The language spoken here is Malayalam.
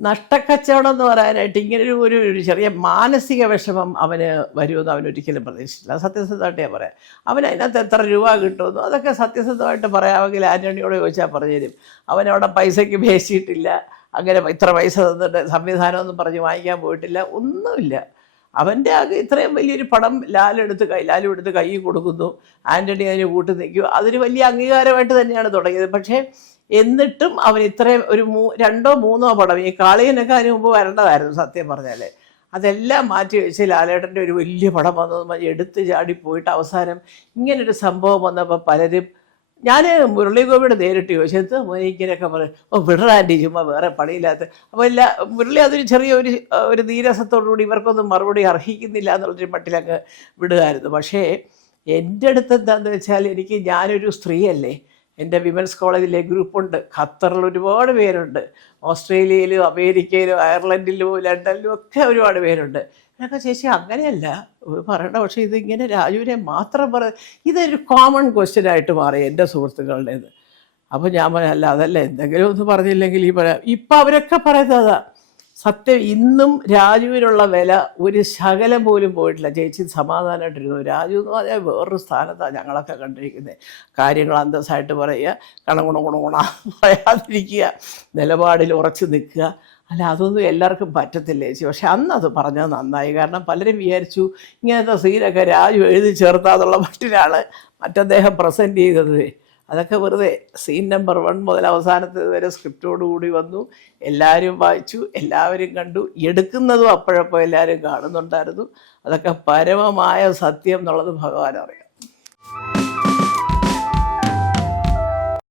നഷ്ടക്കച്ചവടം എന്ന് പറയാനായിട്ട് ഇങ്ങനൊരു ഒരു ഒരു ചെറിയ മാനസിക വിഷമം അവന് വരുമെന്ന് അവനൊരിക്കലും പ്രതീക്ഷിച്ചില്ല. സത്യസന്ധമായിട്ട് ഞാൻ പറയാം. അവന് അതിനകത്ത് എത്ര രൂപ കിട്ടുമെന്നോ അതൊക്കെ സത്യസന്ധമായിട്ട് പറയാമെങ്കിൽ ആൻ്റണിയോട് ചോദിച്ചാൽ പറഞ്ഞു തരും. അവനവിടെ പൈസയ്ക്ക് പേശിയിട്ടില്ല, അങ്ങനെ ഇത്ര പൈസ തന്നിട്ട് സംവിധാനമൊന്നും പറഞ്ഞ് വാങ്ങിക്കാൻ പോയിട്ടില്ല, ഒന്നുമില്ല. അവൻ്റെ ഇത്രയും വലിയൊരു പടം ലാലും എടുത്ത് കൈ കൊടുക്കുന്നു, ആൻ്റണി അതിന് കൂട്ടി നിൽക്കും. അതൊരു വലിയ അംഗീകാരമായിട്ട് തന്നെയാണ് തുടങ്ങിയത്. പക്ഷേ എന്നിട്ടും അവൻ ഇത്രയും ഒരു 2-3 പടം, ഈ കാളിയനൊക്കെ അതിന് മുമ്പ് വരേണ്ടതായിരുന്നു സത്യം പറഞ്ഞാൽ. അതെല്ലാം മാറ്റി വെച്ച് ലാലേട്ടൻ്റെ ഒരു വലിയ പടം വന്നതും എടുത്ത് ചാടി പോയിട്ട് അവസാനം ഇങ്ങനൊരു സംഭവം വന്നപ്പോൾ പലരും, ഞാൻ മുരളീഗോപിയോട് നേരിട്ട് ചോദിച്ചത് ഇങ്ങനെയൊക്കെ പറയും, വിടറാൻ്റെ ചുമ്മാ വേറെ പണിയില്ലാത്ത. അപ്പോൾ മുരളി അതൊരു ചെറിയ ഒരു നീരസത്തോടുകൂടി ഇവർക്കൊന്നും മറുപടി അർഹിക്കുന്നില്ല എന്നുള്ളൊരു മട്ടിലങ്ങ് വിടുകയായിരുന്നു. പക്ഷേ എൻ്റെ അടുത്ത് എന്താണെന്ന് വെച്ചാൽ, ഞാനൊരു സ്ത്രീയല്ലേ, എൻ്റെ വിമൻസ് കോളേജിലെ ഗ്രൂപ്പുണ്ട്, ഖത്തറിൽ ഒരുപാട് പേരുണ്ട്, ഓസ്ട്രേലിയയിലും അമേരിക്കയിലും അയർലൻഡിലും ലണ്ടനിലും ഒക്കെ ഒരുപാട് പേരുണ്ട്. എന്നൊക്കെ ചേച്ചി അങ്ങനെയല്ല പറയണ്ട, പക്ഷേ ഇതിങ്ങനെ രാജുവിനെ മാത്രം ഇതൊരു കോമൺ ക്വസ്റ്റ്യനായിട്ട് മാറി എൻ്റെ സുഹൃത്തുക്കളുടേത്. അപ്പോൾ ഞാൻ പറയാം, അല്ല അതല്ല എന്തെങ്കിലും ഒന്ന് പറഞ്ഞില്ലെങ്കിൽ ഈ പറയാം. ഇപ്പം അവരൊക്കെ പറയുന്നതാ സത്യം. ഇന്നും രാജുവിനുള്ള വില ഒരു ശകലം പോലും പോയിട്ടില്ല. ചേച്ചി സമാധാനമായിട്ടിരുന്നു. രാജു എന്ന് പറഞ്ഞാൽ വേറൊരു സ്ഥാനത്താണ് ഞങ്ങളൊക്കെ കണ്ടിരിക്കുന്നത്. കാര്യങ്ങൾ അന്തസ്സായിട്ട് പറയുക, കണഗുണ പറയാതിരിക്കുക, നിലപാടിൽ ഉറച്ചു നിൽക്കുക. അല്ല, അതൊന്നും എല്ലാവർക്കും പറ്റത്തില്ല ചേച്ചി. പക്ഷെ അന്ന് അത് പറഞ്ഞത് നന്നായി. കാരണം പലരും വിചാരിച്ചു ഇങ്ങനത്തെ സീനൊക്കെ രാജു എഴുതി ചേർത്താന്നുള്ള മട്ടിലാണ് മറ്റദ്ദേഹം പ്രസൻറ്റ് ചെയ്തത്. അതൊക്കെ വെറുതെ. സീൻ നമ്പർ 1 മുതൽ അവസാനത്തേത് വരെ സ്ക്രിപ്റ്റോടുകൂടി വന്നു, എല്ലാവരും വായിച്ചു, എല്ലാവരും കണ്ടു, എടുക്കുന്നതും അപ്പോഴപ്പോൾ എല്ലാവരും കാണുന്നുണ്ടായിരുന്നു. അതൊക്കെ പരമമായ സത്യം എന്നുള്ളത് ഭഗവാൻ അറിയാം.